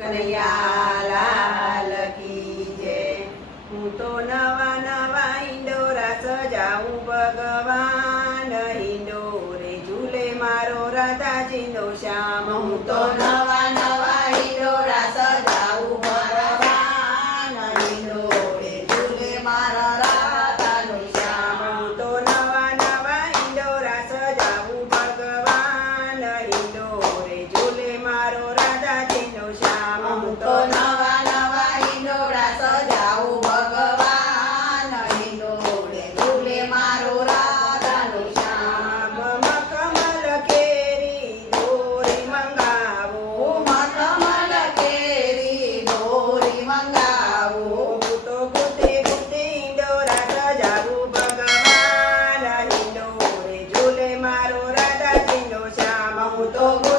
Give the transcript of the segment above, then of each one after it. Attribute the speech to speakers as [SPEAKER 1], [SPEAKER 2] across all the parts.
[SPEAKER 1] કનૈયાલાલ કી જય. હું તો નવા નવા ઇન્ડોરા સજાઉં ભગવાન. ઇન્ડોરે ઝૂલે મારો રાધાજી નો શ્યામ. હું તો
[SPEAKER 2] નવા
[SPEAKER 1] todo.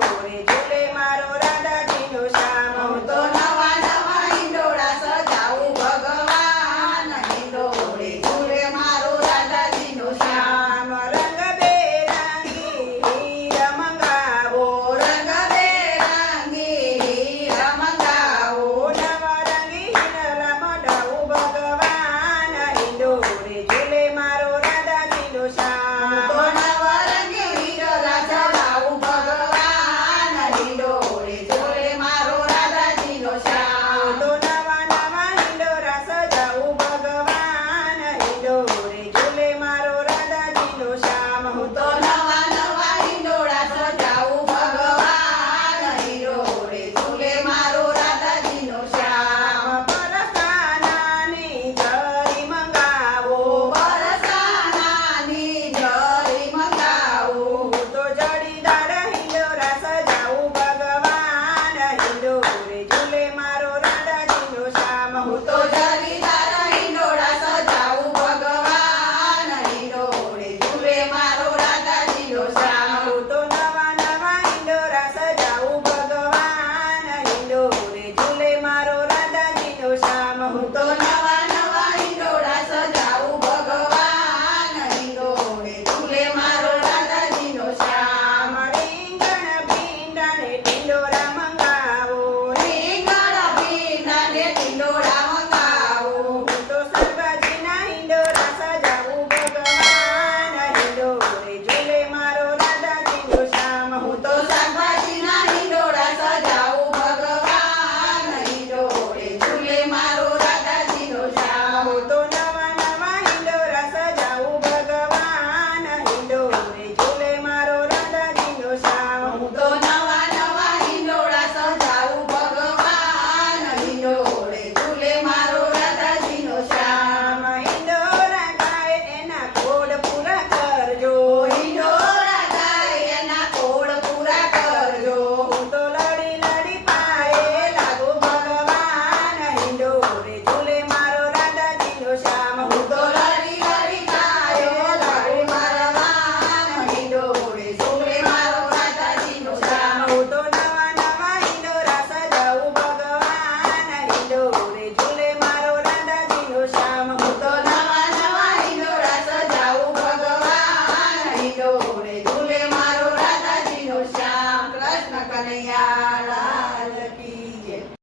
[SPEAKER 1] por ello.